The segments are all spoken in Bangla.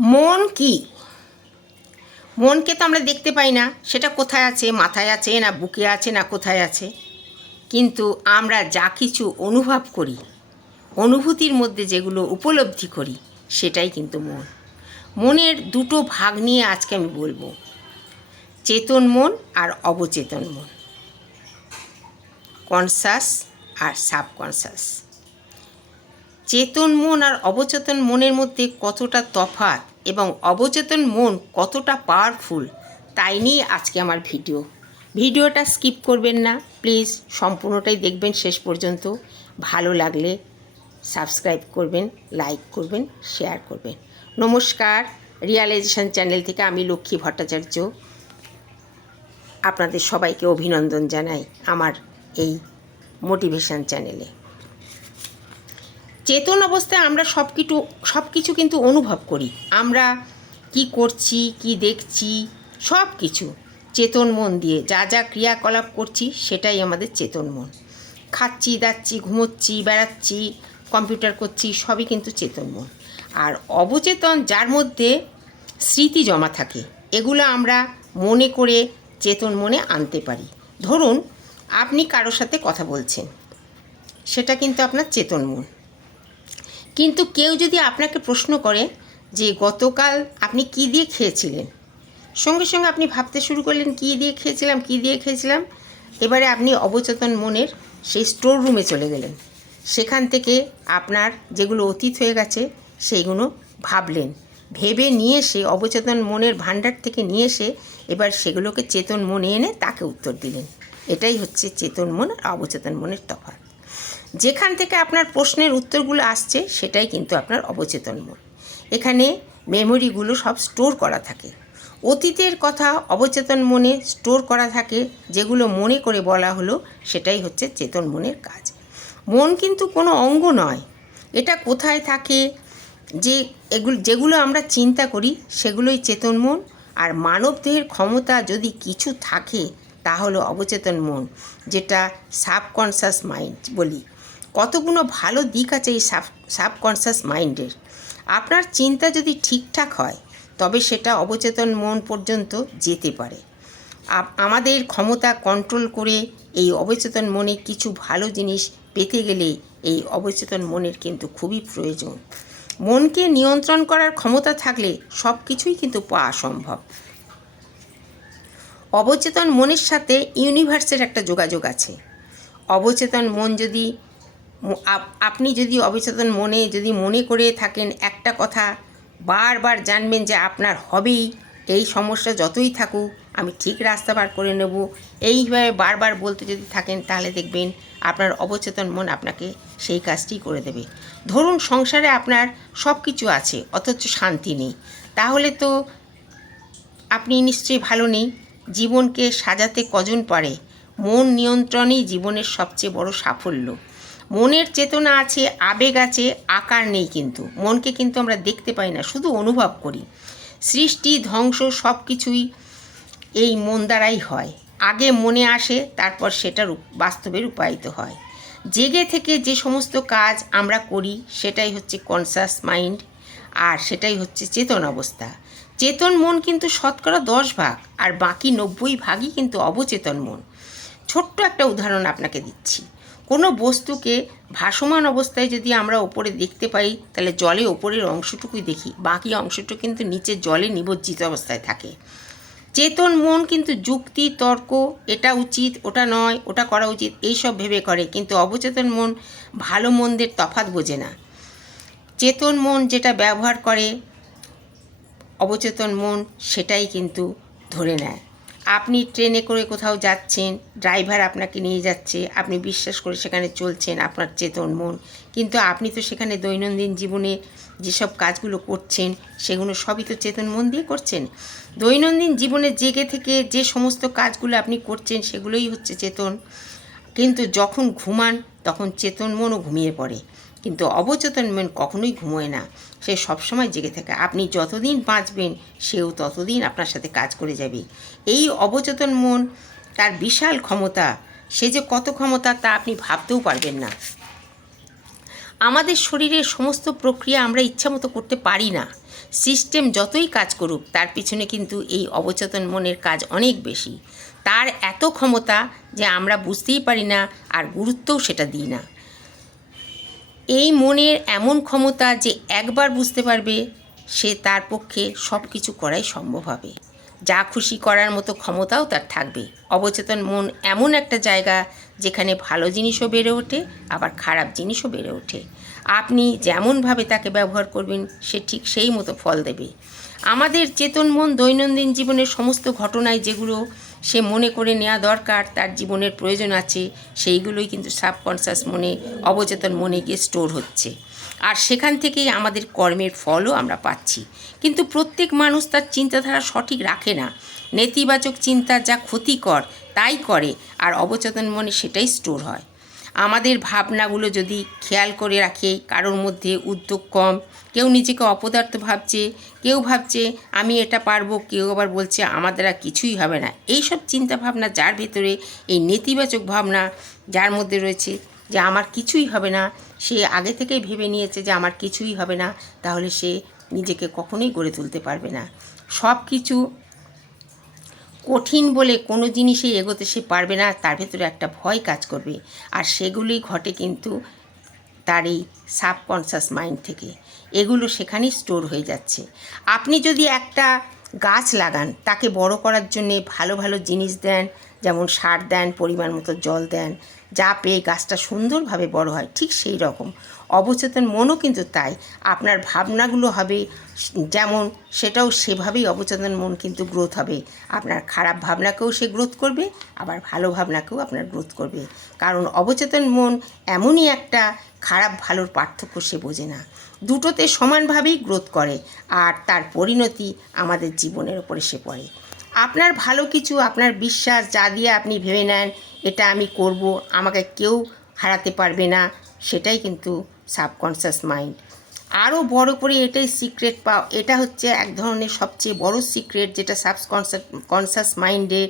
মন কি? মনকে তো আমরা দেখতে পাই না, সেটা কোথায় আছে, মাথায় আছে, না বুকে আছে, না কোথায় আছে। কিন্তু আমরা যা কিছু অনুভব করি, অনুভূতির মধ্যে যেগুলো উপলব্ধি করি, সেটাই কিন্তু মন। মনের দুটো ভাগ নিয়ে আজকে আমি বলব, চেতন মন আর অবচেতন মন। কনসাস আর সাবকনসাস চেতন মন আর অবচেতন মনের মধ্যে কতটা তফাৎ এবং অবচেতন মন কতটা পাওয়ারফুল তাই নিয়ে আজকে আমার ভিডিও। ভিডিওটা স্কিপ করবেন না প্লিজ সম্পূর্ণটাই দেখবেন শেষ পর্যন্ত। ভালো লাগলে সাবস্ক্রাইব করবেন লাইক করবেন শেয়ার করবেন। নমস্কার রিয়ালাইজেশন চ্যানেল থেকে আমি লক্ষ্মী ভট্টাচার্য। আপনাদের সবাইকে অভিনন্দন জানাই আমার এই মোটিভেশন চ্যানেলে চেতন অবস্থায় আমরা সব কিছু সব কিছু কিন্তু অনুভব করি। আমরা কি করছি, কি দেখছি সব কিছু চেতন মন দিয়ে, যা যা ক্রিয়াকলাপ করছি, সেটাই আমাদের চেতন মন। খাচ্ছি, দাচ্ছি, ঘুমোচ্ছি, বেড়াচ্ছি, কম্পিউটার করছি, সবই কিন্তু চেতন মন। আর অবচেতন, যার মধ্যে স্মৃতি জমা থাকে, এগুলো আমরা মনে করে চেতন মনে আনতে পারি। ধরুন, আপনি কারোর সাথে কথা বলছেন, সেটা কিন্তু আপনার চেতন মন। কিন্তু কেউ যদি আপনাকে প্রশ্ন করে যে গতকাল আপনি কি দিয়ে খেয়েছিলেন? সঙ্গে সঙ্গে আপনি ভাবতে শুরু করলেন, কি দিয়ে খেয়েছিলাম, কি দিয়ে খেয়েছিলাম? এবারে আপনি অবচেতন মনের সেই স্টোর রুমে চলে গেলেন। সেখান থেকে আপনার যেগুলো অতীত হয়ে গেছে, সেইগুলো ভাবলেন। ভেবে নিয়ে এসে, অবচেতন মনের ভাণ্ডার থেকে নিয়ে এসে এবার সেগুলোকে চেতন মনে এনে তাকে উত্তর দিলেন। এটাই হচ্ছে চেতন মন আর অবচেতন মনের তফাৎ। যেখান থেকে আপনার প্রশ্নের উত্তরগুলো আসছে, সেটাই কিন্তু আপনার অবচেতন মন। এখানে মেমোরিগুলো সব স্টোর করা থাকে। অতীতের কথা অবচেতন মনে স্টোর করা থাকে, যেগুলো মনে করে বলা হলো, সেটাই হচ্ছে চেতন মনের কাজ। মন কিন্তু কোনো অঙ্গ নয়। এটা কোথায় থাকে? যে এগুলো, যেগুলো আমরা চিন্তা করি, সেগুলোই চেতন মন। আর মানব দেহের ক্ষমতা যদি কিছু থাকে তা হলো অবচেতন মন, যেটা সাবকনসাস মাইন্ড বলি। কতগুলো ভালো দিক আছে এই সাব সাবকনসাস মাইন্ডের আপনার চিন্তা যদি ঠিকঠাক হয়, তবে সেটা অবচেতন মন পর্যন্ত যেতে পারে। আমাদের ক্ষমতা কন্ট্রোল করে এই অবচেতন মনে কিছু ভালো জিনিস পেতে গেলে এই অবচেতন মনের কিন্তু খুবই প্রয়োজন। মনকে নিয়ন্ত্রণ করার ক্ষমতা থাকলে সব কিছুই কিন্তু পাওয়া সম্ভব। অবচেতন মনের সাথে ইউনিভার্সের একটা যোগাযোগ আছে। অবচেতন মন যদি আপনি যদি অবচেতন মনে, যদি মনে করে থাকেন একটা কথা বারবার জানবেন যে আপনার হবেই, এই সমস্যা যতই থাকুক, আমি ঠিক রাস্তা বার করে নেব। এইভাবে বারবার বলতে যদি থাকেন, তাহলে দেখবেন আপনার অবচেতন মন আপনাকে সেই কাজটি করে দেবে। ধরুন সংসারে আপনার সব কিছু আছে, অথচ শান্তি নেই। তাহলে তো আপনি নিশ্চয়ই ভালো নেই। জীবনকে সাজাতে কজন পারে? মন নিয়ন্ত্রণই জীবনের সবচেয়ে বড় সাফল্য। মনের চেতনা আছে, আবেগ আছে, আকার নেই কিন্তু। মনকে কিন্তু আমরা দেখতে পাই না, শুধু অনুভব করি। সৃষ্টি, ধ্বংস সব কিছুই এই মন দ্বারাই হয়। আগে মনে আসে, তারপর সেটা বাস্তবে রূপায়িত হয়। জেগে থেকে যে সমস্ত কাজ আমরা করি, সেটাই হচ্ছে কনসাস মাইন্ড আর সেটাই হচ্ছে চেতন অবস্থা। চেতন মন কিন্তু শতকরা দশ ভাগ, আর বাকি নব্বই ভাগই কিন্তু অবচেতন মন। ছোট্ট একটা উদাহরণ আপনাকে দিচ্ছি। কোনো বস্তুকে ভাসমান অবস্থায় যদি আমরা ওপরে দেখতে পাই, তাহলে জলে ওপরের অংশটুকুই দেখি। বাকি অংশটুকু কিন্তু নিচে জলে নিমজ্জিত অবস্থায় থাকে। চেতন, মন কিন্তু যুক্তি, তর্ক, এটা উচিত, ওটা নয়, ওটা করা উচিত এইসব ভেবে করে। কিন্তু অবচেতন মন ভালো মন্দের তফাৎ বোঝে না। চেতন মন যেটা ব্যবহার করে, অবচেতন মন সেটাই কিন্তু ধরে নেয়। আপনি ট্রেনে করে কোথাও যাচ্ছেন, ড্রাইভার আপনাকে নিয়ে যাচ্ছে, আপনি বিশ্বাস করে সেখানে চলছেন, আপনার চেতন মন। কিন্তু আপনি তো সেখানে দৈনন্দিন জীবনে যেসব কাজগুলো করছেন, সেগুলো সবই তো চেতন মন দিয়ে করছেন। দৈনন্দিন জীবনে জেগে থেকে যে সমস্ত কাজগুলো আপনি করছেন, সেগুলোই হচ্ছে চেতন। কিন্তু যখন ঘুমান, তখন চেতন মনও ঘুমিয়ে পড়ে। কিন্তু অবচেতন মন কখনোই ঘুমোয় না। সে সবসময় জেগে থাকে। আপনি যতদিন বাঁচবেন, সেও ততদিন আপনার সাথে কাজ করে যাবে। এই অবচেতন মন, তার বিশাল ক্ষমতা, সে যে কত ক্ষমতা তা আপনি ভাবতেও পারবেন না। আমাদের শরীরের সমস্ত প্রক্রিয়া আমরা ইচ্ছামতো করতে পারি না। সিস্টেম যতই কাজ করুক, তার পিছনে কিন্তু এই অবচেতন মনের কাজ অনেক বেশি। তার এত ক্ষমতা যে আমরা বুঝতেই পারি না আর গুরুত্বও সেটা দিই না। এই মনের এমন ক্ষমতা যে একবার বুঝতে পারবে সে তার পক্ষে সব কিছু করাই সম্ভব হবে। যা খুশি করার মতো ক্ষমতাও তার থাকবে। অবচেতন মন এমন একটা জায়গা যেখানে ভালো জিনিসও বেড়ে ওঠে, আবার খারাপ জিনিসও বেড়ে ওঠে। আপনি যেমনভাবে তাকে ব্যবহার করবেন, সে ঠিক সেই মতো ফল দেবে। আমাদের চেতন মন দৈনন্দিন জীবনের সমস্ত ঘটনায় যেগুলো সে মনে করে নেওয়া দরকার, তার জীবনের প্রয়োজন আছে, সেইগুলোই কিন্তু সাবকনসাস মনে, অবচেতন মনে গিয়ে স্টোর হচ্ছে। আর সেখান থেকেই আমাদের কর্মের ফলও আমরা পাচ্ছি। কিন্তু প্রত্যেক মানুষ তার চিন্তাধারা সঠিক রাখে না। নেতিবাচক চিন্তা যা ক্ষতিকর, তাই করে, আর অবচেতন মনে সেটাই স্টোর হয়। আমাদের ভাবনাগুলো যদি খেয়াল করে রাখে, কারোর মধ্যে উদ্যোগ কম, কেউ নিজেকে অপদার্থ ভাবছে, কেউ ভাবছে, আমি এটা পারব কেউ আবার বলছে, আমার দ্বারা কিছুই হবে না এই সব চিন্তা ভাবনা যার ভেতরে এই নেতিবাচক ভাবনা যার মধ্যে রয়েছে যে আমার কিছুই হবে না, সে আগে থেকেই ভেবে নিয়েছে যে আমার কিছুই হবে না, তাহলে সে নিজেকে কখনোই গড়ে তুলতে পারবে না। সব কিছু কঠিন বলে কোনো জিনিসেই এগোতে সে পারবে না, তার ভেতরে একটা ভয় কাজ করবে। আর সেগুলি ঘটে কিন্তু তার এই সাবকনসাস মাইন্ড থেকে। এগুলো সেখানেই স্টোর হয়ে যাচ্ছে। আপনি যদি একটা গাছ লাগান, তাকে বড় করার জন্যে ভালো ভালো জিনিস দেন, যেমন সার দেন, পরিমাণ মতো জল দেন যা পেয়ে গাছটা সুন্দরভাবে বড় হয়, ঠিক সেই রকম। অবচেতন মনও কিন্তু তাই। আপনার ভাবনাগুলো হবে, যেমন সেটাও সেভাবেই অবচেতন মন কিন্তু গ্রোথ হবে। আপনার খারাপ ভাবনাকেও সে গ্রোথ করবে, আবার ভালো ভাবনাকেও আপনার গ্রোথ করবে। কারণ অবচেতন মন এমনই একটা খারাপ ভালোর পার্থক্য সে বোঝে না। দুটোতে সমানভাবেই গ্রোথ করে, আর তার পরিণতি আমাদের জীবনের ওপরে সে পড়ে। আপনার ভালো কিছু, আপনার বিশ্বাস যা দিয়ে আপনি ভেবে নেন, এটা আমি করব, আমাকে কেউ হারাতে পারবে না, সেটাই কিন্তু সাবকনশিয়াস মাইন্ড আরও বড় করে এটাই সিক্রেট পাও এটা হচ্ছে এক ধরনের সবচেয়ে বড় সিক্রেট যেটা সাবকনশিয়াস কনশিয়াস মাইন্ডের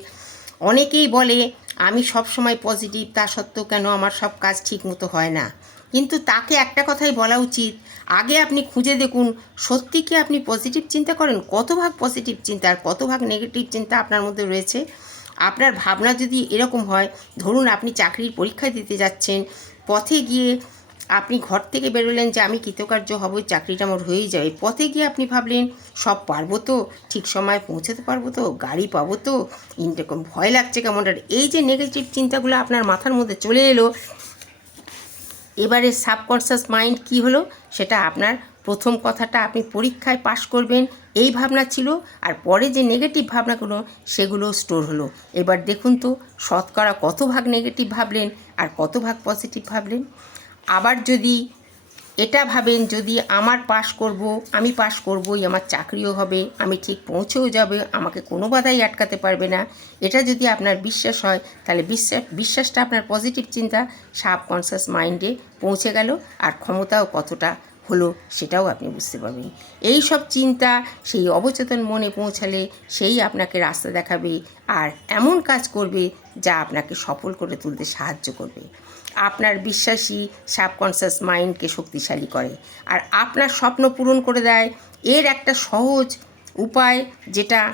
অনেকেই বলে, আমি সব সময় পজিটিভ তা সত্ত্বেও কেন আমার সব কাজ ঠিক মতো হয় না? কিন্তু তাকে একটা কথাই বলা উচিত আগে আপনি খুঁজে দেখুন, সত্যি কি আপনি পজিটিভ চিন্তা করেন? কত ভাগ পজিটিভ চিন্তা আর কত ভাগ নেগেটিভ চিন্তা আপনার মধ্যে রয়েছে? আপনার ভাবনা যদি এরকম হয়, ধরুন আপনি চাকরির পরীক্ষা দিতে যাচ্ছেন, পথে গিয়ে আপনি ঘর থেকে বেরোলেন যে আমি কৃতকার্য হব চাকরিটা আমার হয়েই যাবে পথে গিয়ে আপনি ভাবলেন, সব পারব তো, ঠিক সময় পৌঁছাতে পারব তো, গাড়ি পাবো তো এরকম ভয় লাগছে কেমন? এই যে নেগেটিভ চিন্তাগুলো আপনার মাথার মধ্যে চলে এলো এবারে সাবকনসিয়াস মাইন্ড কি হলো? সেটা আপনার প্রথম কথাটা আপনি পরীক্ষায় পাশ করবেন, এই ভাবনা ছিল। আর পরে যে নেগেটিভ ভাবনাগুলো, সেগুলো স্টোর হলো। এবার দেখুন তো, শতকরা কত ভাগ নেগেটিভ ভাবলেন আর কত ভাগ পজিটিভ ভাবলেন? আবার যদি এটা ভাবেন যদি আমার পাশ করব, আমি পাশ করবই, আমার চাকরিও হবে, আমি ঠিক পৌঁছেও যাবে, আমাকে কোনো বাধাই আটকাতে পারবে না। এটা যদি আপনার বিশ্বাস হয়, তাহলে বিশ্বাস বিশ্বাসটা আপনার পজিটিভ চিন্তা সাবকনশিয়াস মাইন্ডে পৌঁছে গেল, আর ক্ষমতাও কতটা হলো সেটাও আপনি বুঝতে পারবেন। এই সব চিন্তা, সেই অবচেতন মনে পৌঁছালে সেই আপনাকে রাস্তা দেখাবে, আর এমন কাজ করবে যা আপনাকে সফল করে তুলতে সাহায্য করবে। আপনার বিশ্বাসী সাবকনশিয়াস মাইন্ডকে শক্তিশালী করে। আর আপনার স্বপ্ন পূরণ করে দেয় এর একটা সহজ উপায় যেটা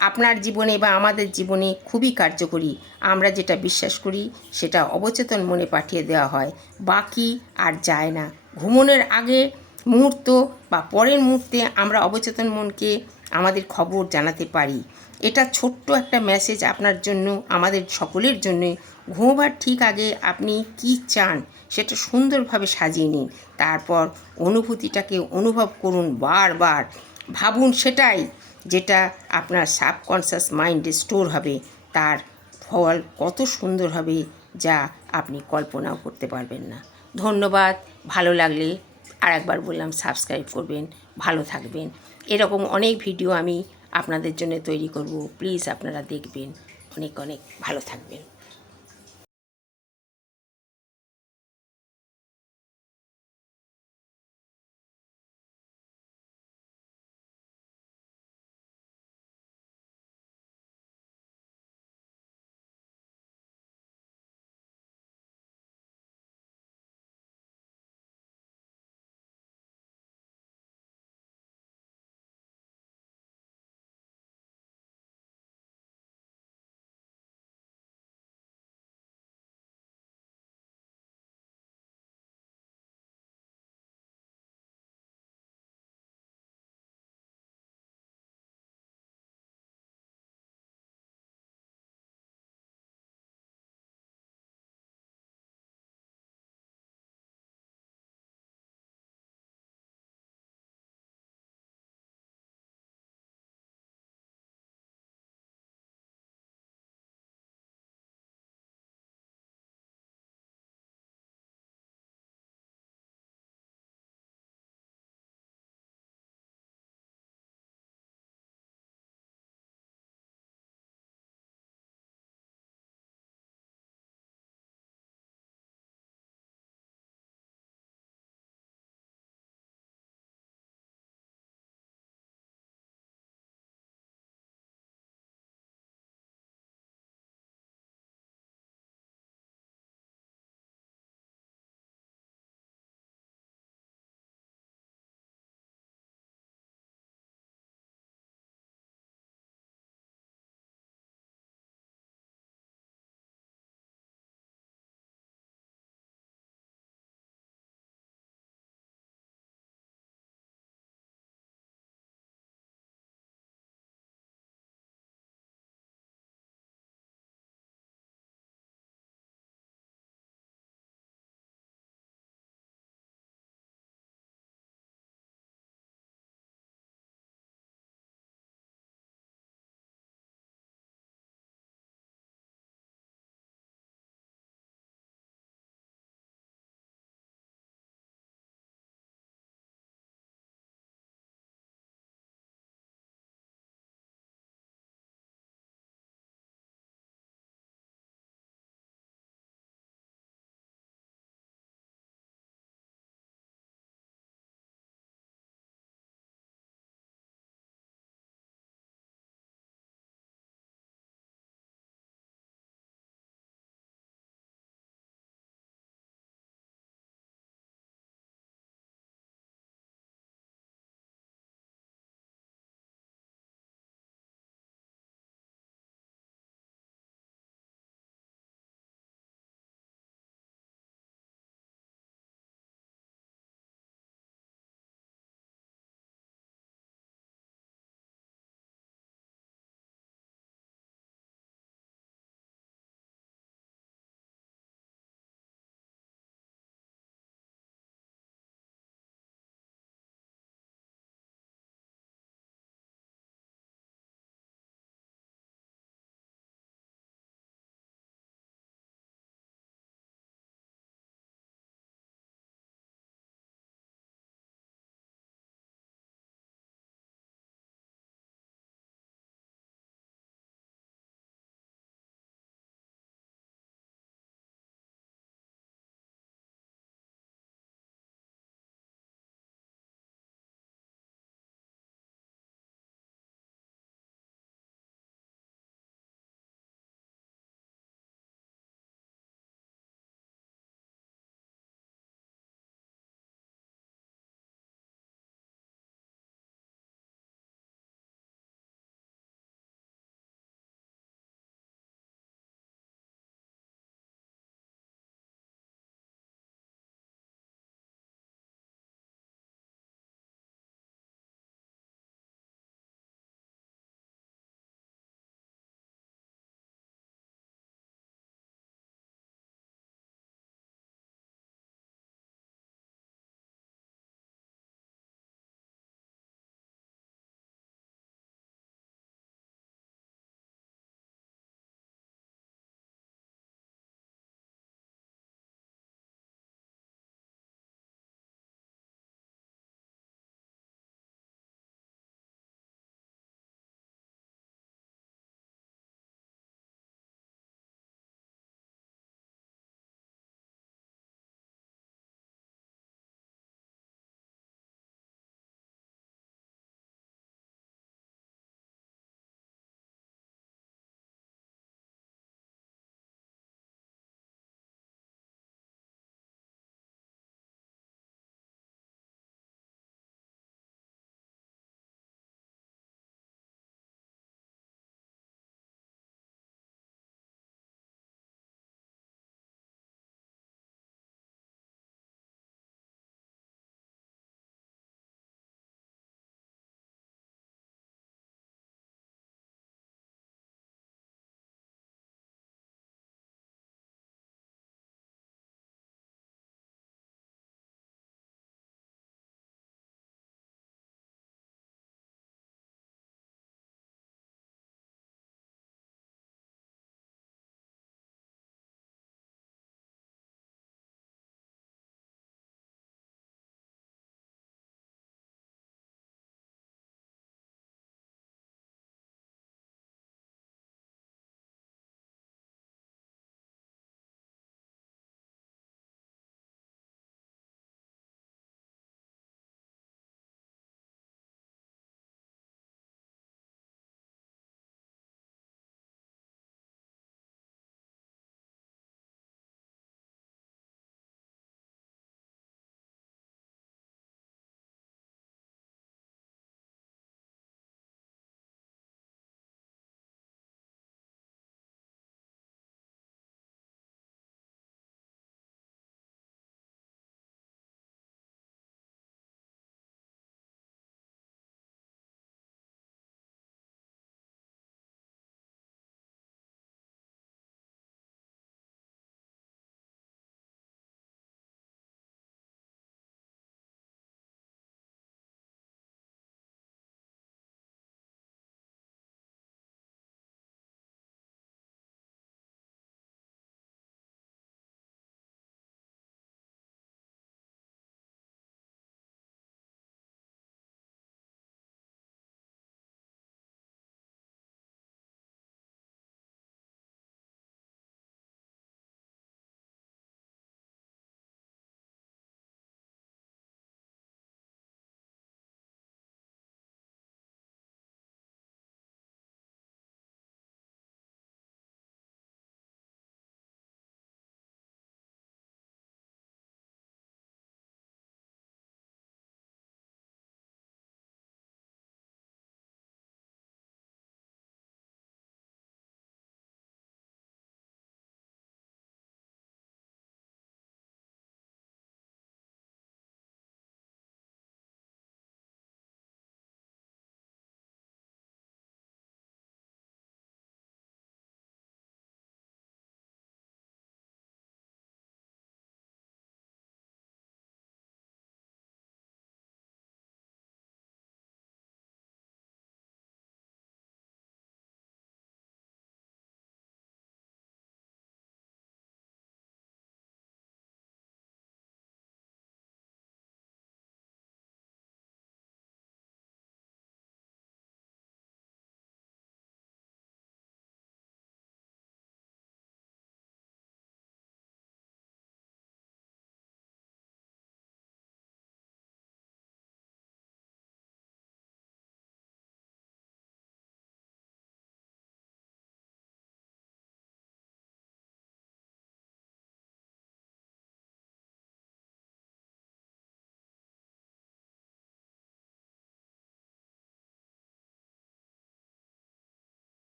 আপনার জীবনে বা আমাদের জীবনে খুবই কার্যকরী। আমরা যেটা বিশ্বাস করি সেটা অবচেতন মনে পাঠিয়ে দেওয়া হয়। বাকি আর যায় না। ঘুমনের আগে মুহূর্ত বা পরের মুহূর্তে আমরা অবচেতন মনকে আমাদের খবর জানাতে পারি। এটা ছোট্ট একটা মেসেজ আপনার জন্য, আমাদের সকলের জন্য ঘুমোবার ঠিক আগে আপনি কি চান সেটা সুন্দরভাবে সাজিয়ে নিন। তারপর অনুভূতিটাকে অনুভব করুন বারবার। ভাবুন সেটাই যেটা আপনার সাবকনশিয়াস মাইন্ডে স্টোর হবে। তার ফল কত সুন্দর হবে যা আপনি কল্পনাও করতে পারবেন না। ধন্যবাদ। ভালো লাগলে আর একবার বললাম সাবস্ক্রাইব করবেন। ভালো থাকবেন। এরকম অনেক ভিডিও আমি আপনাদের জন্য তৈরি করব। প্লিজ আপনারা দেখবেন। অনেক অনেক ভালো থাকবেন।